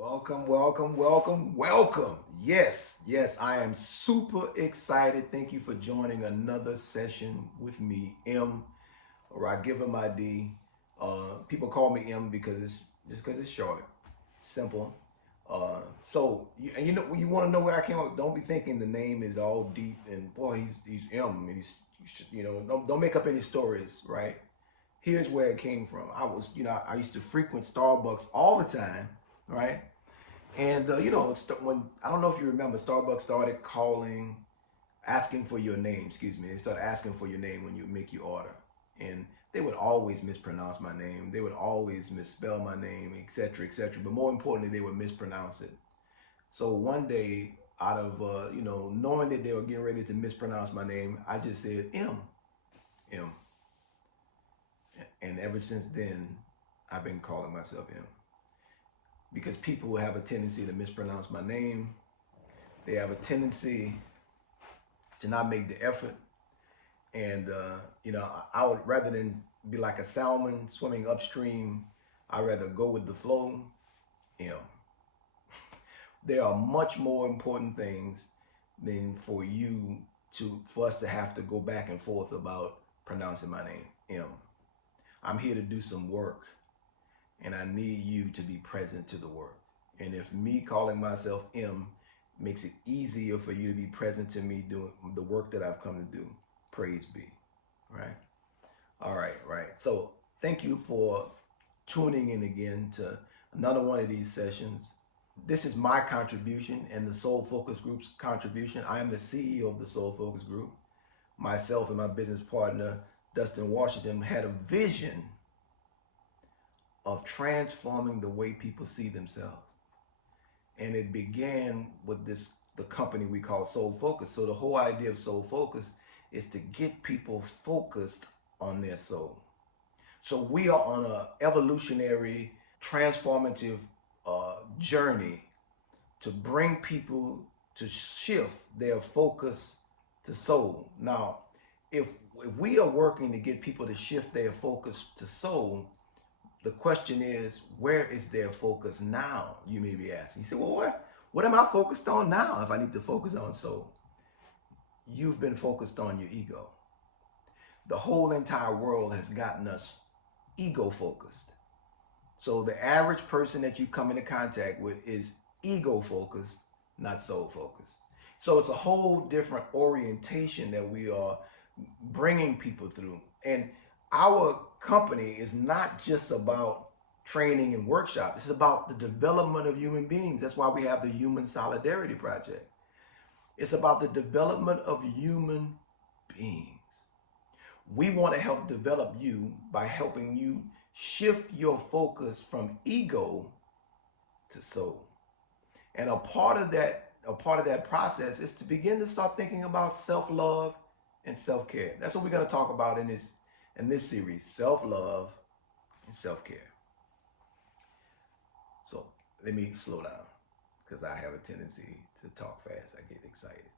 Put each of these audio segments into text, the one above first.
Welcome, welcome, welcome, welcome. Yes, I am super excited. Thank you for joining another session with me, M, or I give him my D. People call me M because it's just because it's short, simple. And you know, when you want to know where I came up, don't be thinking the name is all deep and boy, he's M and don't make up any stories, right? Here's where it came from. I used to frequent Starbucks all the time, right? And when I don't know if you remember, Starbucks started asking for your name. Excuse me, they started asking for your name when you make your order, and they would always mispronounce my name. They would always misspell my name, etc., etc. But more importantly, they would mispronounce it. So one day, out of knowing that they were getting ready to mispronounce my name, I just said M, and ever since then, I've been calling myself M. Because people will have a tendency to mispronounce my name. They have a tendency to not make the effort. And, I would, rather than be like a salmon swimming upstream, I'd rather go with the flow. There are much more important things than for us to have to go back and forth about pronouncing my name, M. I'm here to do some work, and I need you to be present to the work. And if me calling myself M makes it easier for you to be present to me doing the work that I've come to do, praise be, right? All right. So thank you for tuning in again to another one of these sessions. This is my contribution and the Soul Focus Group's contribution. I am the CEO of the Soul Focus Group. Myself and my business partner, Dustin Washington, had a vision of transforming the way people see themselves. And it began with the company we call Soul Focus. So the whole idea of Soul Focus is to get people focused on their soul. So we are on an evolutionary, transformative journey to bring people to shift their focus to soul. Now, if we are working to get people to shift their focus to soul, the question is, where is their focus now? You may be asking. You say, well, what am I focused on now if I need to focus on soul? You've been focused on your ego. The whole entire world has gotten us ego focused. So the average person that you come into contact with is ego focused, not soul focused. So it's a whole different orientation that we are bringing people through. And our company is not just about training and workshop. It's about the development of human beings. That's why we have the Human Solidarity Project. It's about the development of human beings. We want to help develop you by helping you shift your focus from ego to soul. And a part of that process is to begin to start thinking about self-love and self-care. That's what we're going to talk about in this series, self-love and self-care. So let me slow down because I have a tendency to talk fast. I get excited.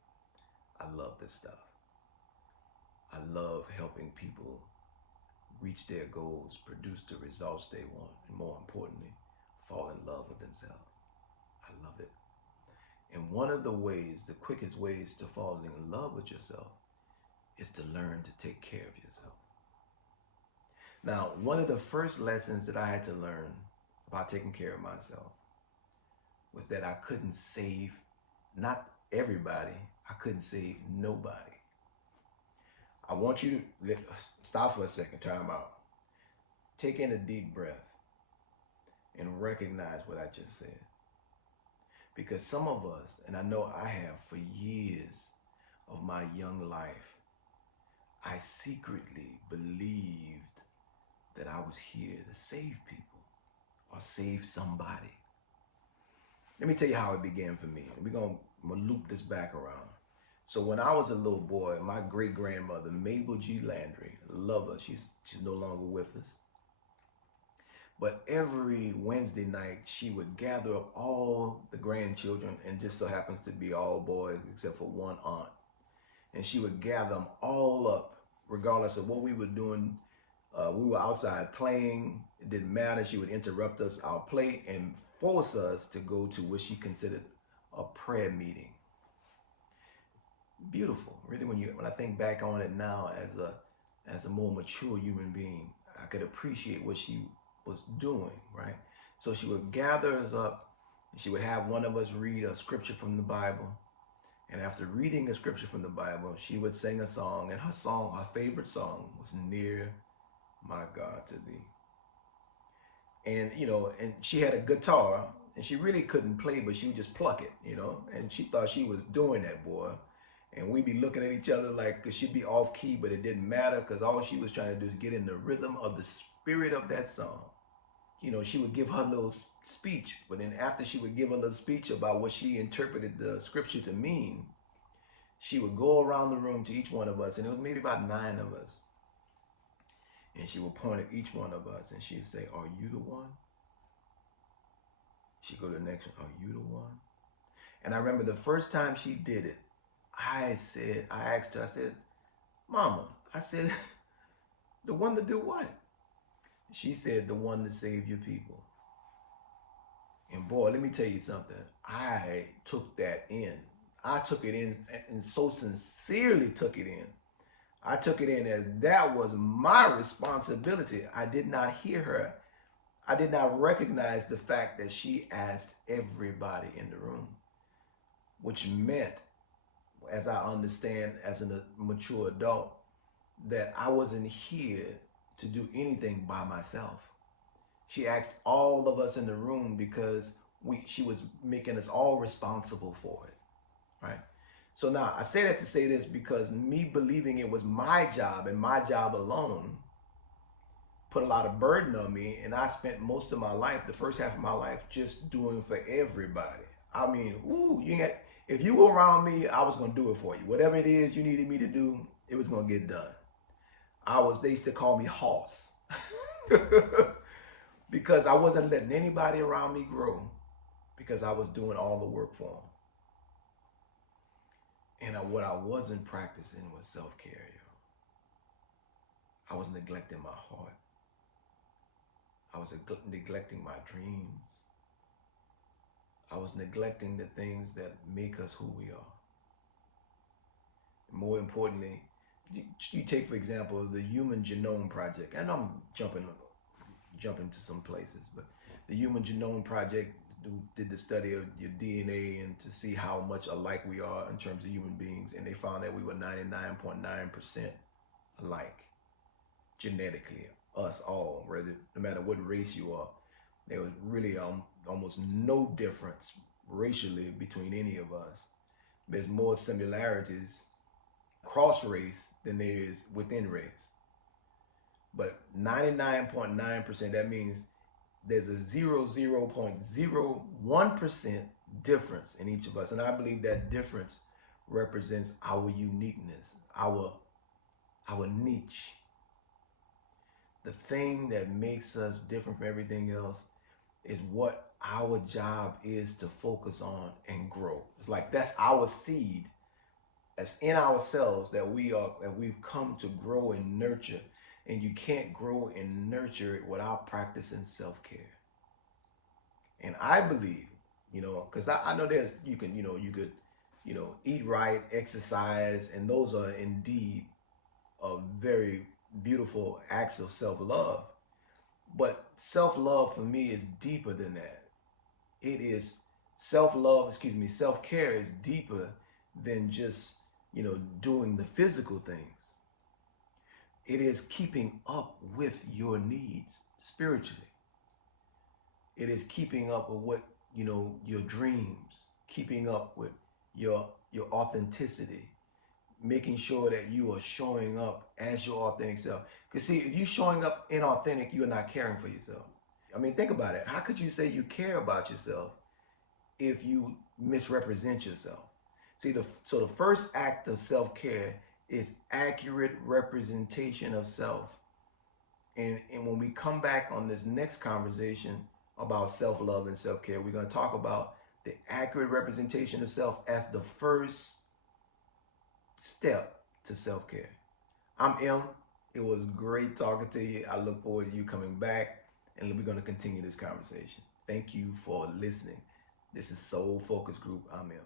I love this stuff. I love helping people reach their goals, produce the results they want, and more importantly, fall in love with themselves. I love it. And one of the quickest ways to fall in love with yourself is to learn to take care of yourself. Now, one of the first lessons that I had to learn about taking care of myself was that I couldn't save, not everybody, I couldn't save nobody. I want you to stop for a second, time out. Take in a deep breath and recognize what I just said. Because some of us, and I know I have for years of my young life, I secretly believed that I was here to save people or save somebody. Let me tell you how it began for me. I'm gonna loop this back around. So when I was a little boy, my great-grandmother, Mabel G. Landry, love her, she's no longer with us. But every Wednesday night, she would gather up all the grandchildren, and just so happens to be all boys except for one aunt. And she would gather them all up, regardless of what we were doing. We were outside playing. It didn't matter. She would interrupt us, our play, and force us to go to what she considered a prayer meeting. Beautiful, really. When I think back on it now as a more mature human being, I could appreciate what she was doing, right? So she would gather us up, and she would have one of us read a scripture from the Bible. And after reading a scripture from the Bible, she would sing a song, and her favorite song was Near My God to Thee. And, and she had a guitar, and she really couldn't play, but she would just pluck it, and she thought she was doing that, boy. And we'd be looking at each other like, cause she'd be off key, but it didn't matter, because all she was trying to do is get in the rhythm of the spirit of that song. She would give her little speech, but then after she would give a little speech about what she interpreted the scripture to mean, she would go around the room to each one of us, and it was maybe about 9 of us. And she would point at each one of us, and she'd say, "Are you the one?" She'd go to the next one, "Are you the one?" And I remember the first time she did it, I asked her, I said, "Mama," I said, "the one to do what?" She said, "The one to save your people." And boy, let me tell you something. I took that in. I took it in and so sincerely took it in. I took it in as that was my responsibility. I did not hear her. I did not recognize the fact that she asked everybody in the room, which meant, as I understand as a mature adult, that I wasn't here to do anything by myself. She asked all of us in the room because she was making us all responsible for it, right? So now I say that to say this because me believing it was my job and my job alone put a lot of burden on me, and I spent most of my life, the first half of my life, just doing for everybody. I mean, if you were around me, I was gonna do it for you. Whatever it is you needed me to do, it was gonna get done. They used to call me Hoss. Because I wasn't letting anybody around me grow, because I was doing all the work for them. And what I wasn't practicing was self-care. I was neglecting my heart. I was neglecting my dreams. I was neglecting the things that make us who we are. More importantly, you take, for example, the Human Genome Project, and I'm jumping to some places, but the Human Genome Project did the study of your DNA and to see how much alike we are in terms of human beings, and they found that we were 99.9% alike genetically, us all, no matter what race you are. There was really almost no difference racially between any of us. There's more similarities cross race than there is within race. But 99.9%, that means there's a 0.01% difference in each of us. And I believe that difference represents our uniqueness, our niche. The thing that makes us different from everything else is what our job is to focus on and grow. It's like that's our seed that's in ourselves that we've come to grow and nurture. And you can't grow and nurture it without practicing self-care. And I believe, because I know you could eat right, exercise, and those are indeed very beautiful acts of self-love. But self-love for me is deeper than that. It is self-care is deeper than just, doing the physical things. It is keeping up with your needs spiritually. It is keeping up with what, your dreams, keeping up with your authenticity, making sure that you are showing up as your authentic self. Because see, if you're showing up inauthentic, you are not caring for yourself. I mean, think about it. How could you say you care about yourself if you misrepresent yourself? See, so the first act of self-care is accurate representation of self. And when we come back on this next conversation about self-love and self-care, we're going to talk about the accurate representation of self as the first step to self-care. I'm M. It was great talking to you. I look forward to you coming back, and we're going to continue this conversation. Thank you for listening. This is Soul Focus Group. I'm M.